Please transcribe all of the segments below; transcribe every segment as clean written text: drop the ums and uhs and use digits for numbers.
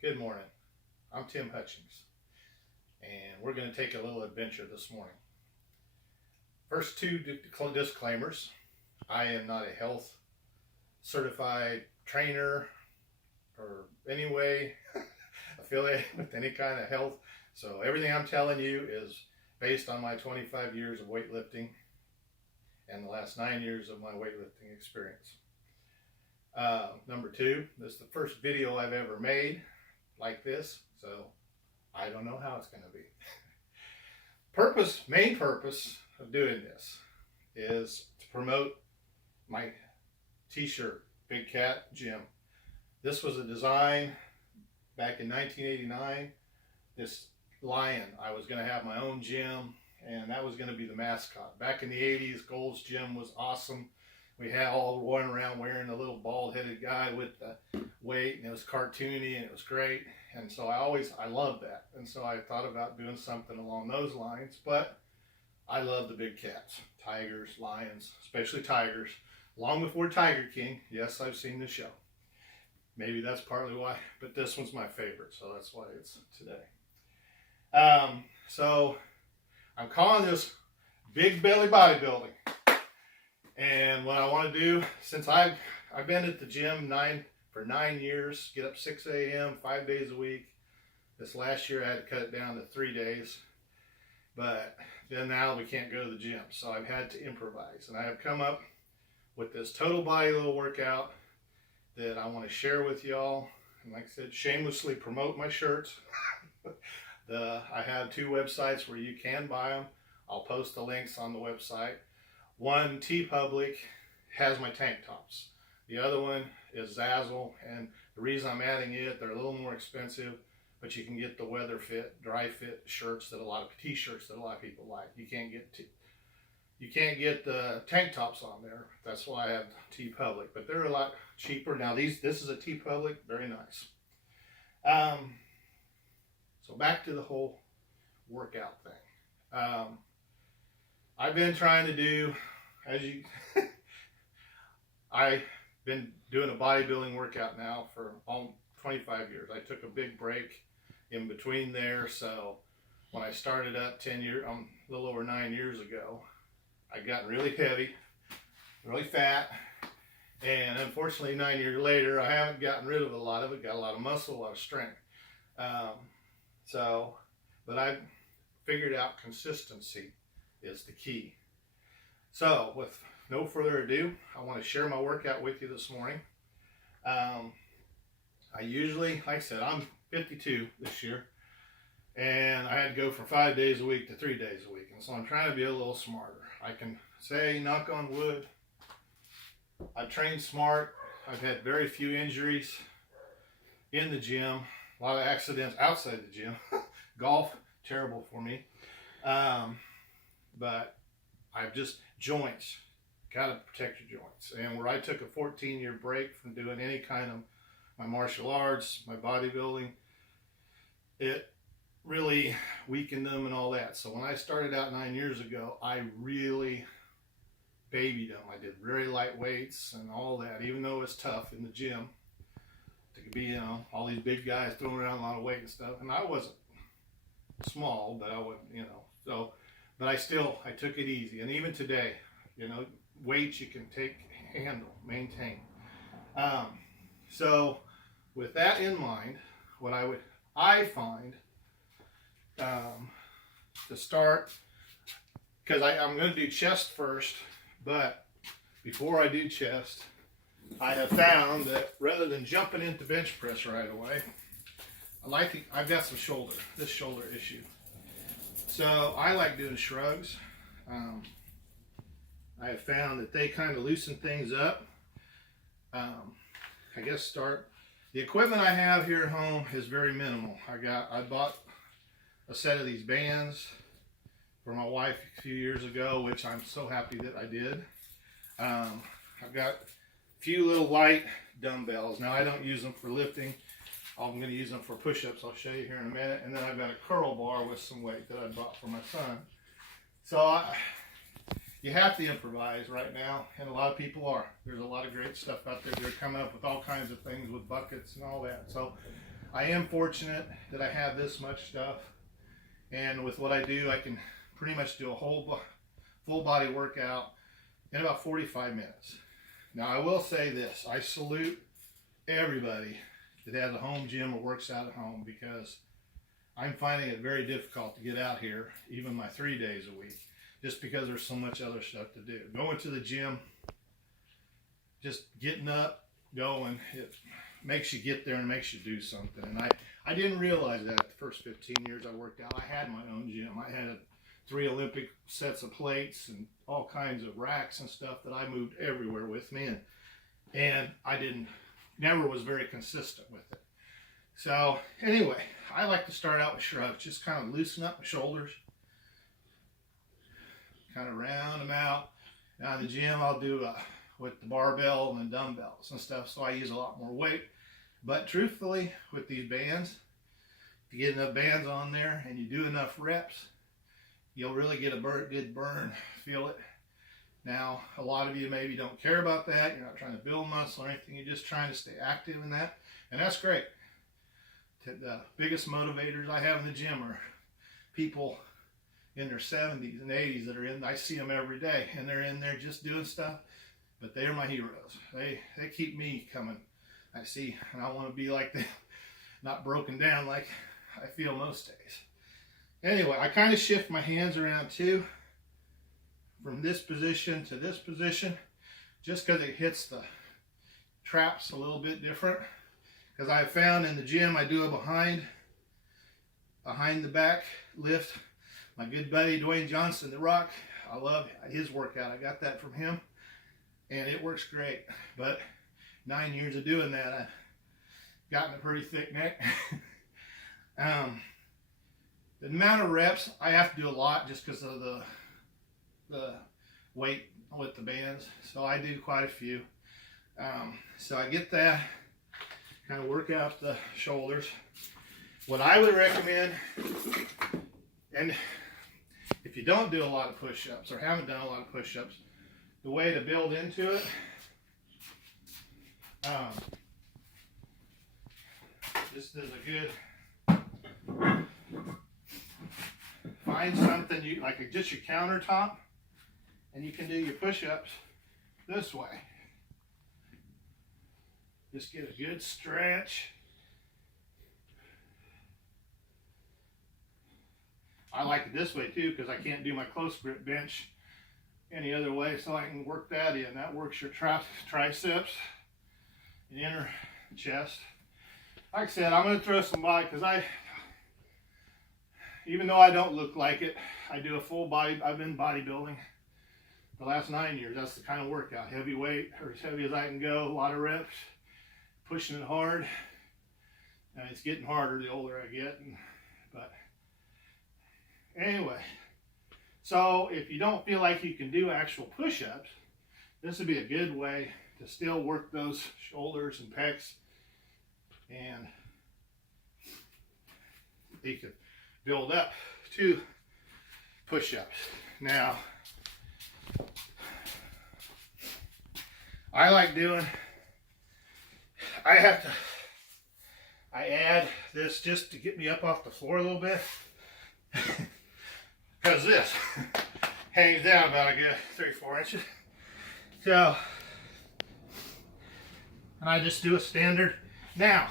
Good morning. I'm Tim Hutchings, and we're going to take a little adventure this morning. First, two disclaimers. I am not a health certified trainer or any way affiliated with any kind of health. So everything I'm telling you is based on my 25 years of weightlifting and the last 9 years of my weightlifting experience. Number two, this is the first video I've ever made like this, so I don't know how it's going to be. Main purpose of doing this is to promote my t-shirt, Big Cat Gym. This was a design back in 1989. This lion, I was going to have my own gym, and that was going to be the mascot. Back in the 80s, Gold's Gym was awesome. We had all running around wearing the little bald-headed guy with the weight, and it was cartoony, and it was great. And so I loved that. And so I thought about doing something along those lines, but I love the big cats, tigers, lions, especially tigers. Long before Tiger King, yes, I've seen the show. Maybe that's partly why, but this one's my favorite, so that's why it's today. So I'm calling this Big Belly Bodybuilding. And what I want to do, since I've been at the gym for 9 years, get up 6 a.m., 5 days a week. This last year I had to cut it down to 3 days. But then now we can't go to the gym, so I've had to improvise. And I have come up with this total body little workout that I want to share with y'all. And like I said, shamelessly promote my shirts. I have 2 websites where you can buy them. I'll post the links on the website. One, TeePublic, has my tank tops. The other one is Zazzle, and the reason I'm adding it, they're a little more expensive, but you can get the weather fit, dry fit shirts t-shirts that a lot of people like. You can't get the tank tops on there. That's why I have TeePublic, but they're a lot cheaper. Now this is a TeePublic, very nice. So back to the whole workout thing. I've been trying to do, I've been doing a bodybuilding workout now for 25 years. I took a big break in between there, so when I started up a little over 9 years ago, I got really heavy, really fat, and unfortunately 9 years later, I haven't gotten rid of a lot of it, got a lot of muscle, a lot of strength. But I've figured out consistency is the key. So with no further ado, I want to share my workout with you this morning. I usually, like I said, I'm 52 this year, and I had to go from 5 days a week to 3 days a week, and so I'm trying to be a little smarter. I can say, knock on wood, I've trained smart. I've had very few injuries in the gym, a lot of accidents outside the gym. Golf, terrible for me. But I've just, joints, got to protect your joints. And where I took a 14-year break from doing any kind of my martial arts, my bodybuilding, it really weakened them and all that. So when I started out 9 years ago, I really babied them. I did very light weights and all that, even though it was tough in the gym to be, all these big guys throwing around a lot of weight and stuff. And I wasn't small, but I wasn't, so. But I took it easy. And even today, weights you can maintain. So with that in mind, what I find to start, because I'm going to do chest first, but before I do chest, I have found that rather than jumping into bench press right away, I've got this shoulder issue. So I like doing shrugs. I have found that they kind of loosen things up. The equipment I have here at home is very minimal. I bought a set of these bands for my wife a few years ago, which I'm so happy that I did. I've got a few little light dumbbells. Now I don't use them for lifting. I'm going to use them for push-ups. I'll show you here in a minute. And then I've got a curl bar with some weight that I bought for my son. So you have to improvise right now, and a lot of people are. There's a lot of great stuff out there. They're coming up with all kinds of things with buckets and all that. So I am fortunate that I have this much stuff, and with what I do, I can pretty much do a full body workout in about 45 minutes. Now, I will say this: I salute everybody that has a home gym or works out at home, because I'm finding it very difficult to get out here, even my 3 days a week, just because there's so much other stuff to do. Going to the gym, just getting up, going, it makes you get there and makes you do something. And I didn't realize that the first 15 years I worked out. I had my own gym. I had 3 Olympic sets of plates and all kinds of racks and stuff that I moved everywhere with me. And I never was very consistent with it. So anyway, I like to start out with shrugs, just kind of loosen up my shoulders, kind of round them out. Now in the gym, I'll do with the barbell and the dumbbells and stuff, so I use a lot more weight. But truthfully, with these bands, if you get enough bands on there and you do enough reps, you'll really get a good burn, feel it. Now, a lot of you maybe don't care about that. You're not trying to build muscle or anything. You're just trying to stay active in that, and that's great. The biggest motivators I have in the gym are people in their 70s and 80s that are in. I see them every day, and they're in there just doing stuff, but they are my heroes. They keep me coming. I see, and I want to be like them, not broken down like I feel most days. Anyway, I kind of shift my hands around too, from this position to this position, just because it hits the traps a little bit different. Because I've found in the gym, I do a behind the back lift. My good buddy Dwayne Johnson, The Rock, I love his workout. I got that from him, and it works great. But 9 years of doing that, I've gotten a pretty thick neck. The amount of reps, I have to do a lot just because of the weight with the bands. So I do quite a few. So I get that, kind of work out the shoulders. What I would recommend, and if you don't do a lot of push-ups or haven't done a lot of push-ups, the way to build into it, this is a good, find something you like, just your countertop, and you can do your push-ups this way. Just get a good stretch. I like it this way too, because I can't do my close grip bench any other way, so I can work that in. That works your triceps, the inner chest. Like I said, I'm going to throw some body, because even though I don't look like it, I do a full body. I've been bodybuilding the last 9 years. That's the kind of workout. Heavy weight, or as heavy as I can go, a lot of reps, pushing it hard. And it's getting harder the older I get. But anyway, so if you don't feel like you can do actual push-ups, this would be a good way to still work those shoulders and pecs, and you can build up to push-ups. Now, I like doing, I add this just to get me up off the floor a little bit, because this hangs down about a good 3-4 inches. So, and I just do a standard. Now,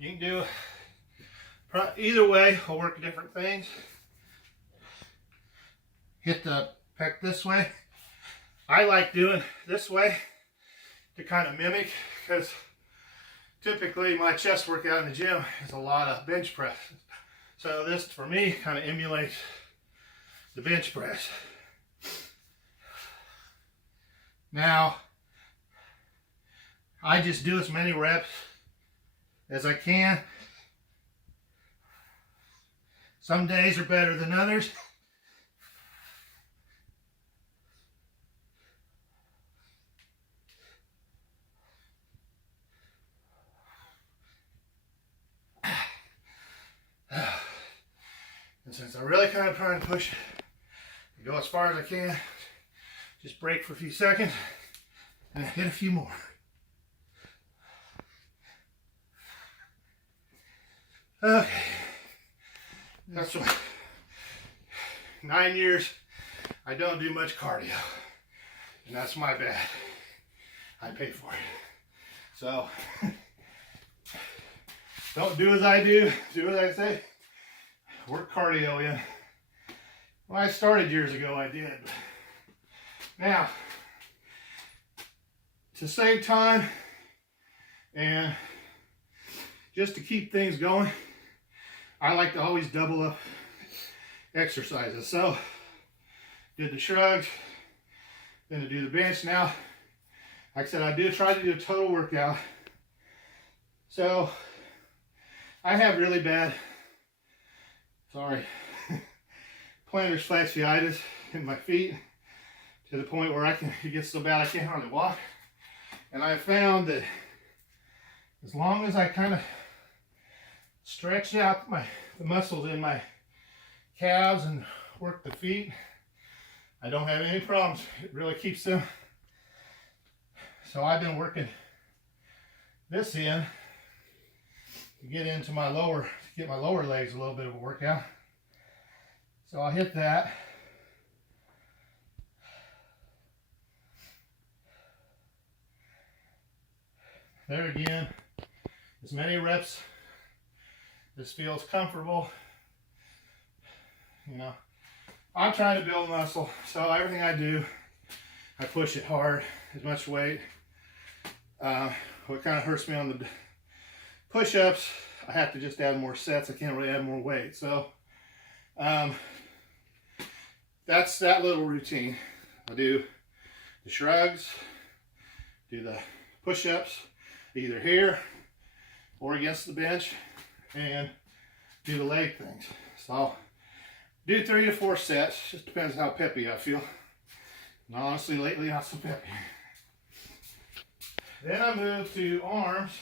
you can do either way. I'll work different things. Hit the pec this way. I like doing this way to kind of mimic, because typically my chest workout in the gym is a lot of bench press. So this, for me, kind of emulates the bench press. Now, I just do as many reps as I can. Some days are better than others. And since I really kind of try and push, go as far as I can, just break for a few seconds and hit a few more. That's what, 9 years, I don't do much cardio. And that's my bad. I pay for it. So, don't do as I do, do as I say. Work cardio in. When I started years ago, I did. Now, to save time and just to keep things going, I like to always double up exercises. So, did the shrugs, then to do the bench. Now, like I said, I do try to do a total workout. So, I have really bad, plantar fasciitis in my feet to the point where it gets so bad I can't hardly walk. And I found that as long as I kind of stretch out the muscles in my calves and work the feet, I don't have any problems. It really keeps them. So I've been working this in to get my lower legs a little bit of a workout. So I'll hit that. There again, as many reps as feels comfortable. You know, I'm trying to build muscle, so everything I do, I push it hard, as much weight. What kind of hurts me on the push-ups, I have to just add more sets. I can't really add more weight. So that's that little routine. I do the shrugs, do the push-ups, either here or against the bench, and do the leg things. So I'll do 3 to 4 sets. Just depends how peppy I feel. And honestly, lately not so peppy. Then I move to arms.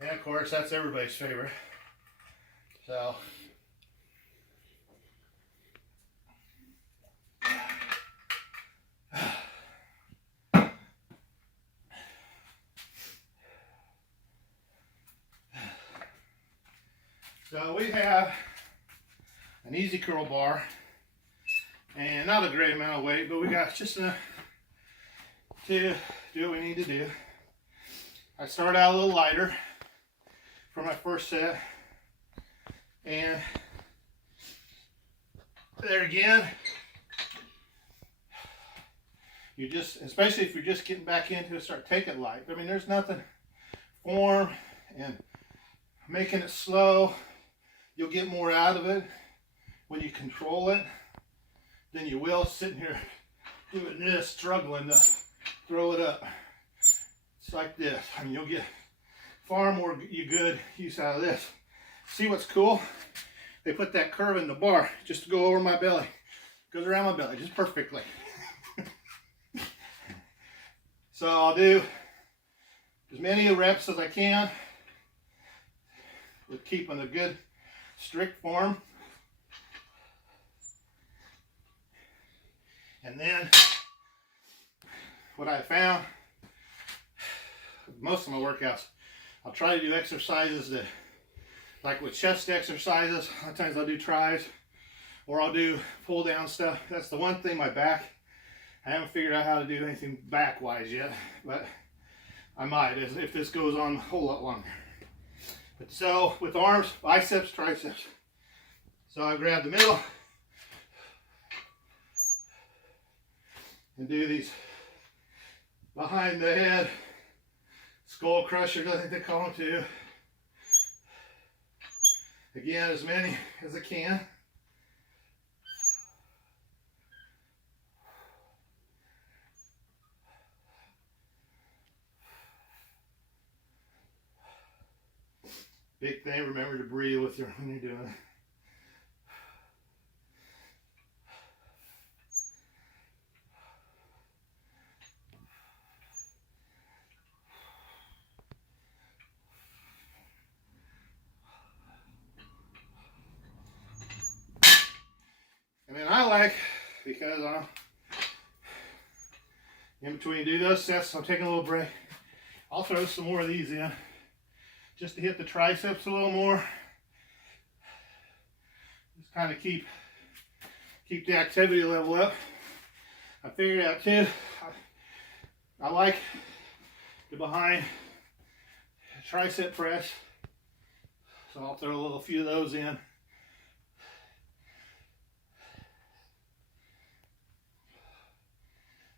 And of course, that's everybody's favorite. So we have an easy curl bar, and not a great amount of weight, but we got just enough to do what we need to do. I start out a little lighter for my first set, and there again, you just, especially if you're just getting back into it, start taking it light. I mean, there's nothing form and making it slow. You'll get more out of it when you control it than you will sitting here doing this, struggling to throw it up. It's like this. I mean, you'll get far more good use out of this. See what's cool? They put that curve in the bar just to go over my belly. Goes around my belly just perfectly. So I'll do as many reps as I can with keeping a good strict form. And then what I found, most of my workouts, I'll try to do exercises that, like with chest exercises, a lot of times I'll do tries, or I'll do pull down stuff. That's the one thing, my back, I haven't figured out how to do anything back wise yet, but I might if this goes on a whole lot longer. But so with arms, biceps, triceps. So I grab the middle and do these behind the head skull crushers, I think they call them too. Again, as many as I can. Big thing, remember to breathe when you're doing it. And then I like, because in between do those sets, I'm taking a little break, I'll throw some more of these in just to hit the triceps a little more, Just kind of keep the activity level up. I figured out too, I like the behind tricep press, so I'll throw a few of those in.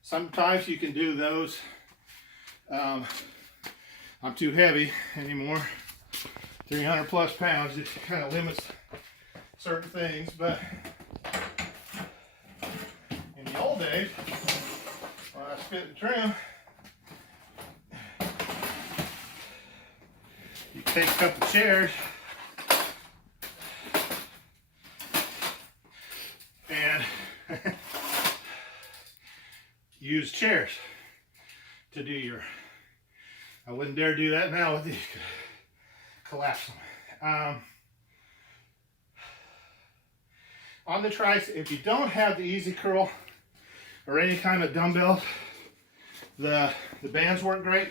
Sometimes you can do those. I'm too heavy anymore. 300 plus pounds, it kind of limits certain things, but in the old days, when I spit and trim, you take a couple chairs and use chairs to do your, I wouldn't dare do that now with these, collapse them. On the tricep, if you don't have the easy curl or any kind of dumbbell, the bands work great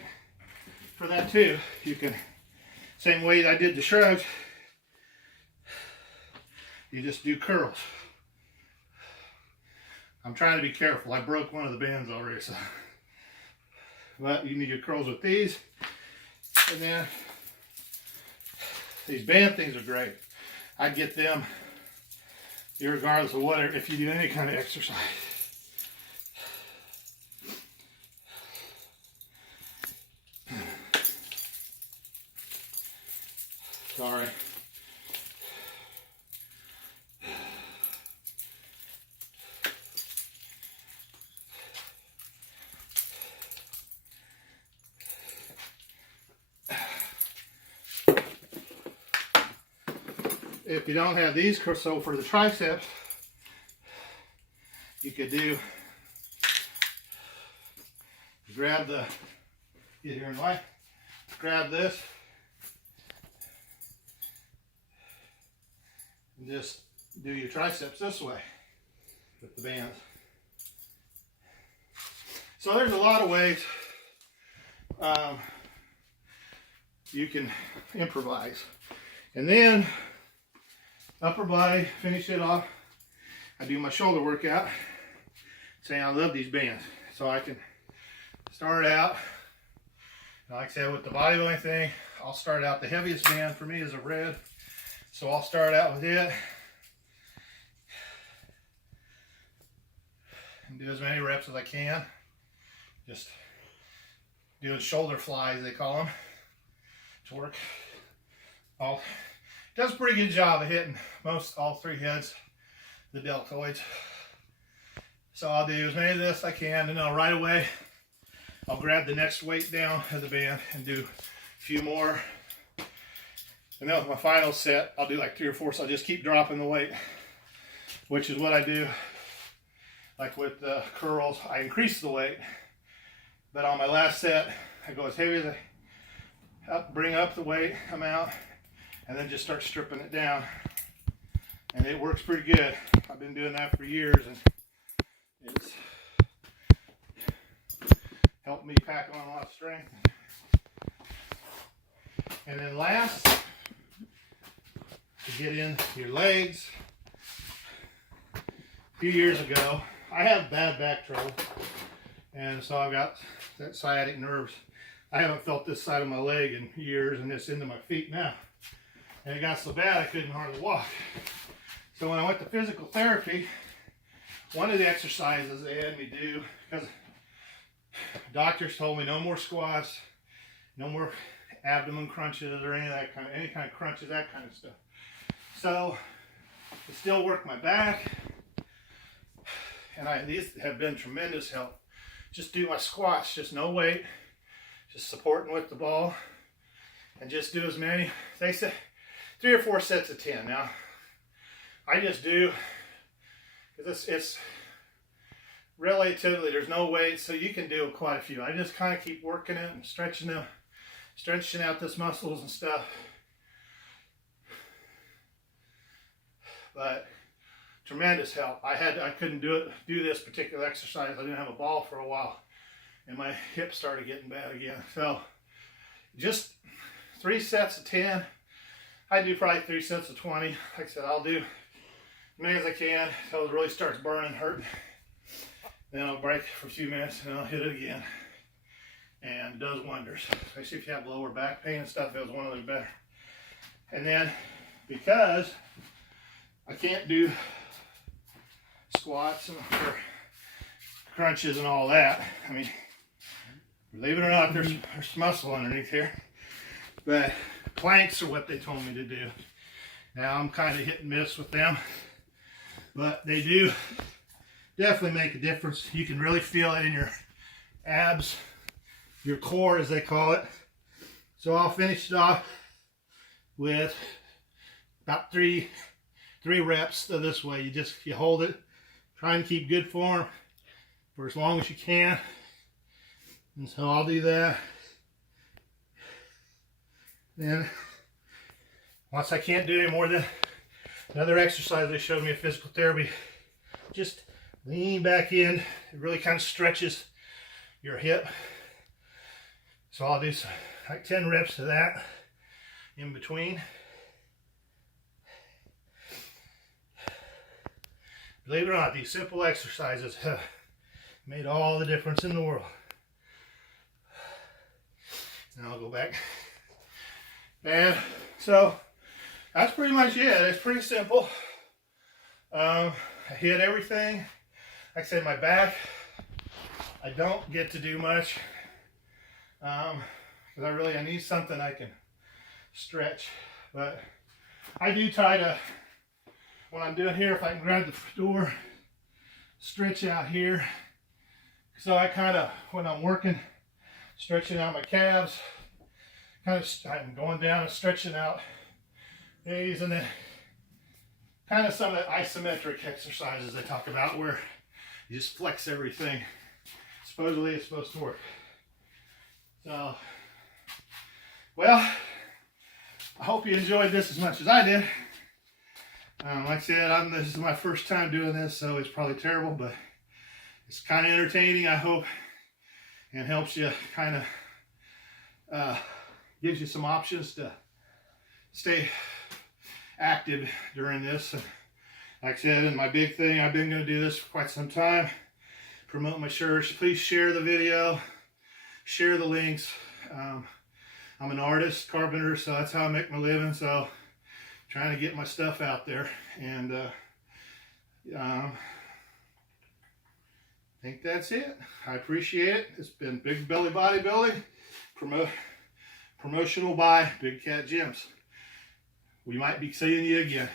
for that too. You can, same way I did the shrugs, you just do curls. I'm trying to be careful. I broke one of the bands already, so. But you need your curls with these. And then these band things are great. I get them regardless of whatever, if you do any kind of exercise. Sorry. If you don't have these, so for the triceps, you could do, grab the, get here in the way, grab this, and just do your triceps this way with the bands. So there's a lot of ways you can improvise. And then upper body, finish it off. I do my shoulder workout, saying I love these bands. So I can start out, like I said, with the bodybuilding thing, I'll start out, the heaviest band for me is a red. So I'll start out with it and do as many reps as I can. Just doing shoulder flies, they call them, to work all. Does a pretty good job of hitting all three heads, the deltoids. So I'll do as many of this as I can, and then right away, I'll grab the next weight down of the band and do a few more. And then with my final set, I'll do like 3 or 4, so I'll just keep dropping the weight, which is what I do. Like with the curls, I increase the weight, but on my last set, I go as heavy as I bring up the weight amount, and then just start stripping it down. And it works pretty good. I've been doing that for years, and it's helped me pack on a lot of strength. And then last, to get in your legs, a few years ago, I have bad back trouble, and so I've got that sciatic nerves. I haven't felt this side of my leg in years, and it's into my feet now. And it got so bad I couldn't hardly walk. So when I went to physical therapy, one of the exercises they had me do, because doctors told me no more squats, no more abdomen crunches or any kind of crunches, that kind of stuff. So it still worked my back, and these have been tremendous help. Just do my squats, just no weight, just supporting with the ball, and just do as many. They say 3 or 4 sets of 10. Now, I just do, because it's relatively, there's no weight, so you can do quite a few. I just kind of keep working it and stretching out this muscles and stuff. But tremendous help. I couldn't do this particular exercise. I didn't have a ball for a while, and my hips started getting bad again. So just 3 sets of 10. I do probably 3 sets of 20. Like I said, I'll do many as I can until it really starts burning, hurting. Then I'll break for a few minutes and I'll hit it again. And it does wonders, especially if you have lower back pain and stuff. It was one of the better. And then because I can't do squats and crunches and all that, I mean, believe it or not, there's muscle underneath here. But planks are what they told me to do. Now I'm kind of hit and miss with them, but they do definitely make a difference. You can really feel it in your abs, your core as they call it. So I'll finish it off with about three reps of this way. You hold it, try and keep good form for as long as you can. And so I'll do that. Then once I can't do any more than another exercise they showed me at physical therapy, just lean back in. It really kind of stretches your hip. So I'll do like 10 reps of that in between. Believe it or not, these simple exercises have made all the difference in the world. Now I'll go back. And so that's pretty much it. It's pretty simple. I hit everything. Like I said, my back, I don't get to do much. Because I need something I can stretch. But I do try to, when I'm doing here, if I can grab the door, stretch out here. So I kind of, when I'm working, stretching out my calves, I'm going down and stretching out these, and then kind of some of the isometric exercises they talk about where you just flex everything. Supposedly it's supposed to work. So, well, I hope you enjoyed this as much as I did. Like I said, this is my first time doing this, so it's probably terrible, but it's kind of entertaining, I hope, and helps you kind of, gives you some options to stay active during this. And like I said, and my big thing, I've been going to do this for quite some time, promote my shirts. Please share the video, share the links. I'm an artist, carpenter, so that's how I make my living. So trying to get my stuff out there. And I think that's it. I appreciate it. It's been Big Belly Bodybuilding, promotional by Big Cat Gyms. We might be seeing you again.